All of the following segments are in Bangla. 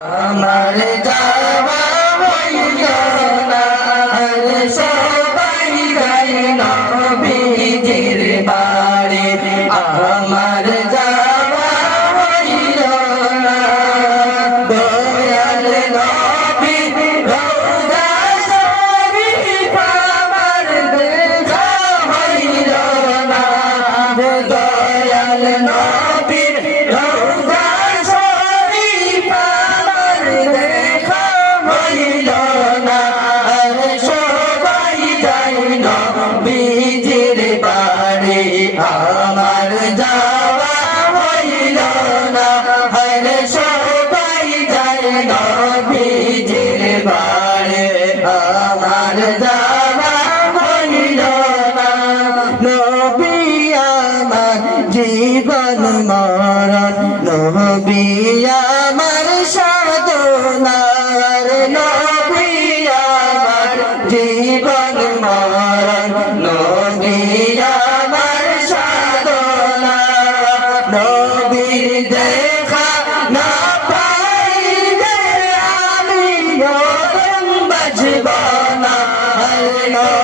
আমার যাওয়া সবাই গাই নবীজির বাড়ি। আমার যাওয়া দয়াল নবী দয়াল নবীর আমার যাওয়া হইল না। আরে সবাই যাই নবীজির বাড়ি। আমার জীবন মরণ। নবী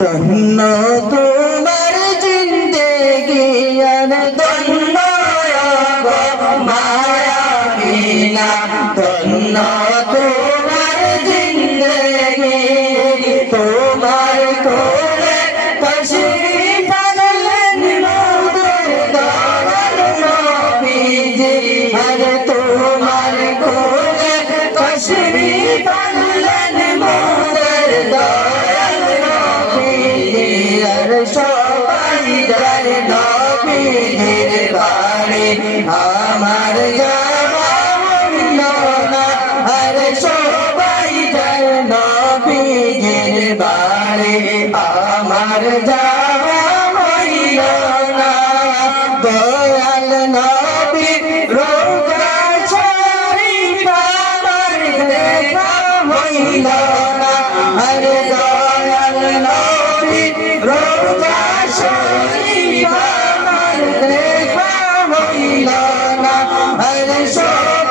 ধন্য তোমার জিন্দেগি আর নবীজির বাড়ি আমার আরে সবাই যায় নবীজির বাড়ি আমার দয়াল নবী রোজা শরীফ আমার দেখা হইল না আরে দয়াল নবী রোজা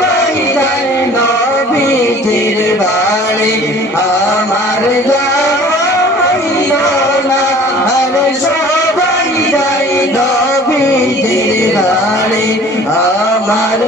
সবাই যায় নবীজির বাড়ি আমার যাওয়া হইল না আরে সবাই যায় নবীজির বাড়ি আমার